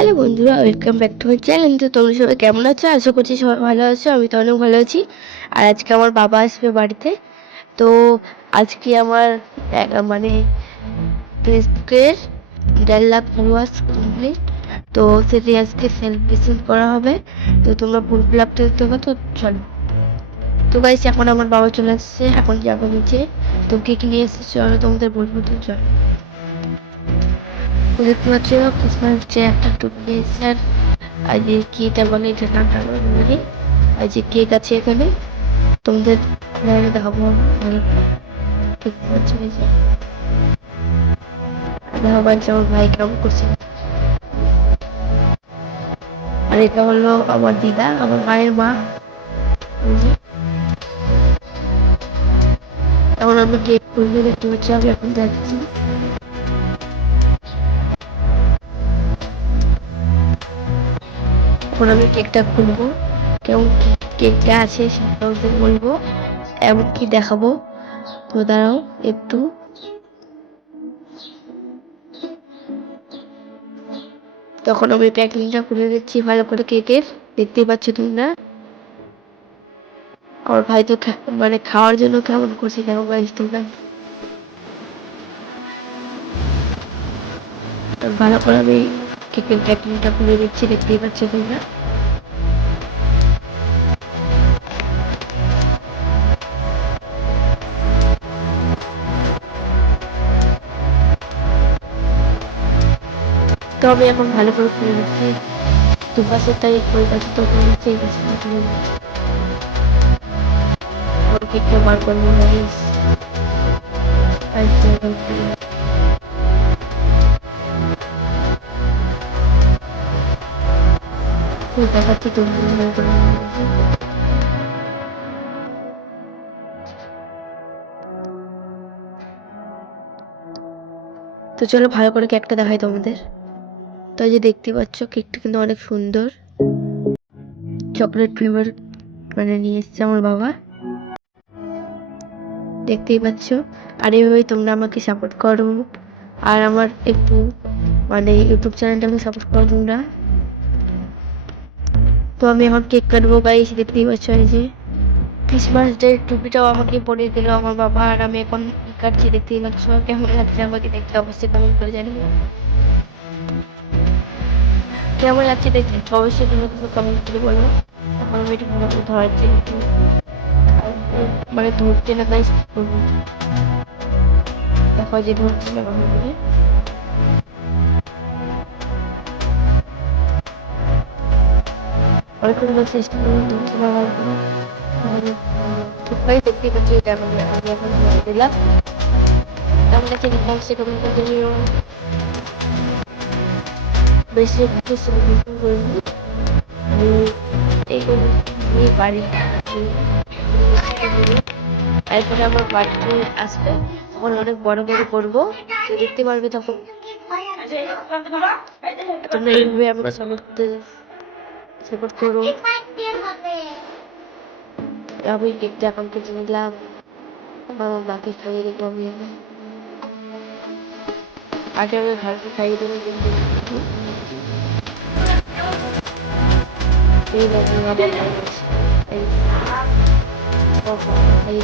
Hello বন্ধুরা welcome back to my channel তো তোমরা সবাই কেমন আছো? আশা করছি সবাই ভালো আছো, আমি তো অনেক ভালো আছি। আর আজকে আমার বাবা আসবে বাড়িতে। তো আজকে আমার মানে ফেসবুকের দেড় লাখ ফলোয়ার্স কমপ্লিট তো সেটি আজকে সেলিব্রেশন করা হবে। তো তোমরা ফুল ফিলাপটা দেখতে তো চলো। তো গাইছি এখন আমার বাবা চলে আসছে, এখন যাব নিচে। তো কে কি নিয়ে এসেছে? চলো তোমাদের বলব, তো চলো। দেখতে পাচ্ছ ক্রিসমাস যে একটা টুপি নিয়েছে আর যে কি এটা বলে, এটা নামটা মনে নেই আর যে কেক আছে এখানে, তোমাদের দেখাবো। দেখতে দেখো আমার ভাই কেমন করছে। আর এটা হলো আমার দিদা, আমার মায়ের মা। এখন আমি কেক খুলতে দেখতে পাচ্ছি, আমি এখন যাচ্ছি এখন আমি কেকটা খুলবো। কেমন কেকটা আছে সেটা ওদের বলব। এমন কি দেখাবো। তো দাঁড়াও, একটু। তখন আমি প্যাকিংটা খুলে দিচ্ছি ভালো করে কেকের। দেখতেই পাচ্ছ তোমরা? আমার ভাই তো মানে খাওয়ার জন্য কেমন করছে কেমন গাইস তোমরা? ভালো করে আমি কেকের প্যাকিংটা খুলে দিচ্ছি, দেখতেই পাচ্ছ তোমরা? তো আমি এখন ভালো করে খুলে দিচ্ছি দু পাশের তারিখ হয়ে গেছে তো পাশে খুলে দিচ্ছি কেকটা বার করব দেখাচ্ছি তোমাদের তো চলো ভালো করে কেকটা দেখাই তোমাদের। তো যে দেখতে পাচ্ছ, কেকটা কিন্তু অনেক সুন্দর। চকলেট ফ্লেভার মানে নিয়ে এসছে আমার বাবা। দেখতেই পাচ্ছ, আর এইভাবেই তোমরা আমাকে সাপোর্ট করো। আর আমার একটু মানে ইউটিউব চ্যানেলটাকে সাপোর্ট করো তোমরা। তো আমি এখন কেক কাটবো গাইস দেখতেই পাচ্ছ এই যে। ক্রিসমাস ডে টুপিটাও আমাকে পরিয়ে দিল আমার বাবা, আর আমি এখন কাটছি, দেখতেই পাচ্ছ, কেমন লাগছে আমাকে দেখতে, অবশ্যই কমেন্ট করে জানিও। কেমন লাগছে দেখতে অবশ্যই তুমি কিন্তু কমেন্ট করে বলো। এখন আমি করে ধরাচ্ছি একটু মানে ধরতে না, তাই দেখো যে ধরছে করে অনেকক্ষণ চেষ্টা দেখতেই এটা আমি এখন দিলাম। দেখতে বেশি করিনি আমি এই আমি বাড়ি এরপরে আমার বাড়িতে আসবে। তখন অনেক বড় বড় করব। তো দেখতে পারবে তখন। তোমরা এইভাবে আমাকে সাপোর্ট সাপোর্ট করো আমি কেকটা এখন কেটে নিলাম। আমার মাকে খাইয়ে দেবো আগে আমি ঘরকে খাইয়ে দেবো কিন্তু এই দেখো এই খাই এই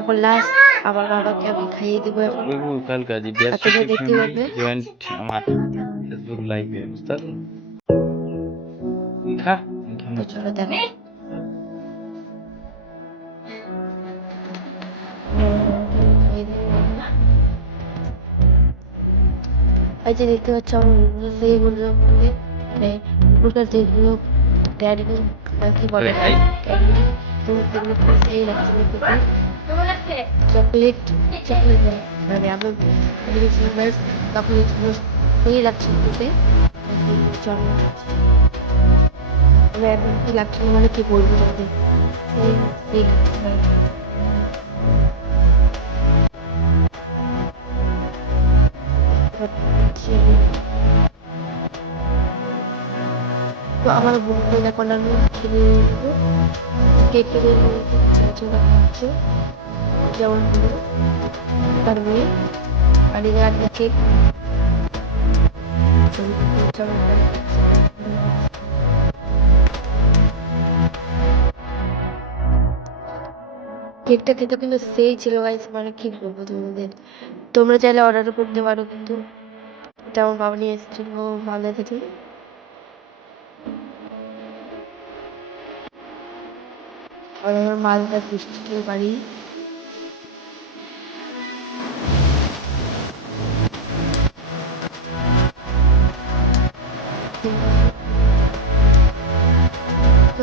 এখন লাস্ট আমার বাবাকে আমি খাইয়ে দেবো। আজ আর তোমরা দেখতে পাবে জয়েন্ট আমার ফেসবুক লাইভে বুঝতে পারলে খা। চলো দেখো। এই যে দেখতে পাচ্ছ মানে কি বলে? এই। চকলেট চকলেট মানে আমি চকলেট হয়ে লাগছে খেতে মানে কি বলব এই। তো আমার বন্ধু এখন আমি খেলে নেব কেক কেটে চলে যাচ্ছে যেমন হলো তার মেয়ে আর এই আজকে কেক কেকটা খেতে কিন্তু সেই ছিল গাইস মানে কি বলব তোমাদের? তোমরা চাইলে অর্ডারও করতে পারো কিন্তু। এটা আমার বাবা নিয়ে এসেছিল মালদা থেকে আর আমার মালদা ডিস্ট্রিক্টের বাড়ি। তো